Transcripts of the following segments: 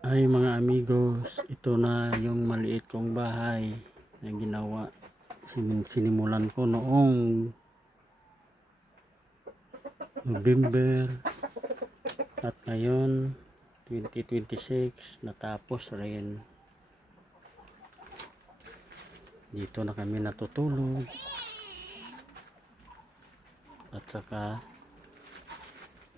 Ay mga amigos, ito na yung maliit kong bahay na ginawa. Sinimulan ko noong November at ngayon 2026 natapos rin. Dito na kami natutulog at saka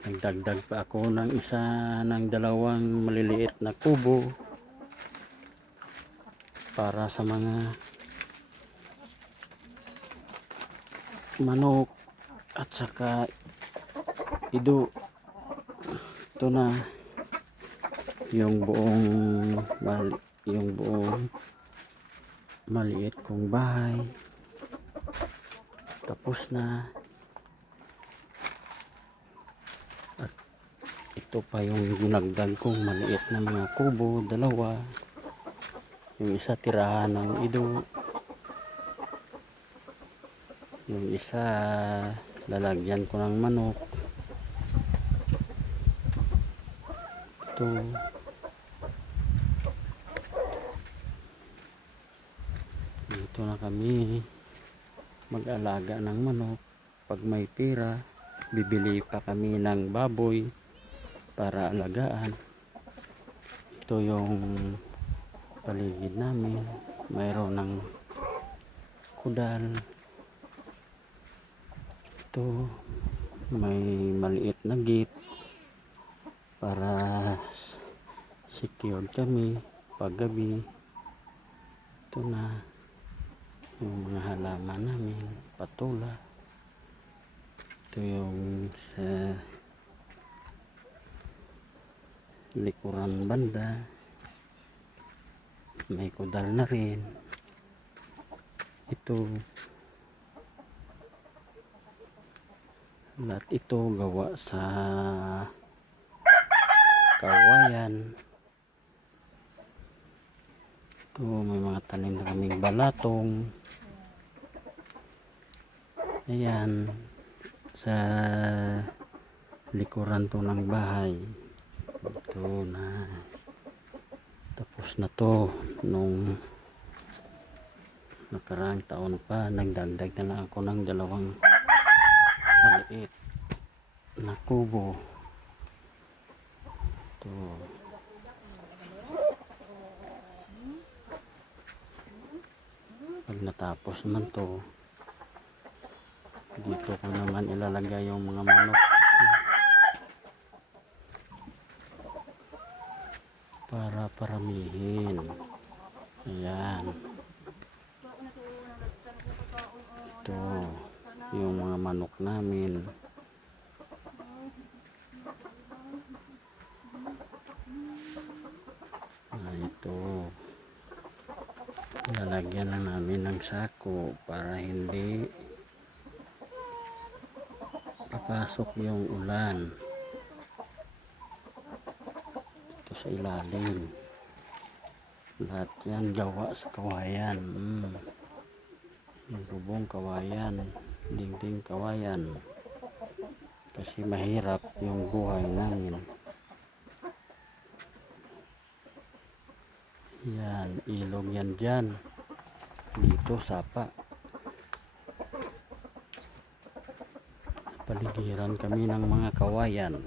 nagdagdag pa ako ng isa ng dalawang maliliit na kubo para sa mga manok at saka ido. Ito na yung buong maliit kong bahay, tapos na. At ito pa yung ginagdag kong maliit na mga kubo, dalawa. Yung isa tirahan ng ido, yung isa lalagyan ko ng manok. Ito dito na kami mag-alaga ng manok. Pag may pira, bibili pa kami ng baboy para alagaan. Ito yung paligid namin, mayroon ng kudal. Ito may maliit na gate para secured kami pag gabi. Ito na yung mga halaman namin, patula. Ito yung sa likuran banda, may kudal na rin. Ito lahat ito gawa sa kawayan. Ito may mga tanim na kaming balatong. Ayan, sa likuran to ng bahay. Ito na, tapos na to. Nung nakaraang taon pa, nagdagdag na lang ako ng dalawang maliit na kubo. Ito pag natapos naman to, dito ko naman ilalagay yung mga manok para paramihin. Ayan, ito yung mga manok namin. Ito lalagyan na namin ng sako para hindi papasok yung ulan. Ito sa ilalim, lahat yan gawa sa kawayan. Yung bubong kawayan, dingding kawayan, kasi mahirap yung buhay namin. Yan, ilog yan dyan. Dito sapa. Paligiran kami ng mga kawayan.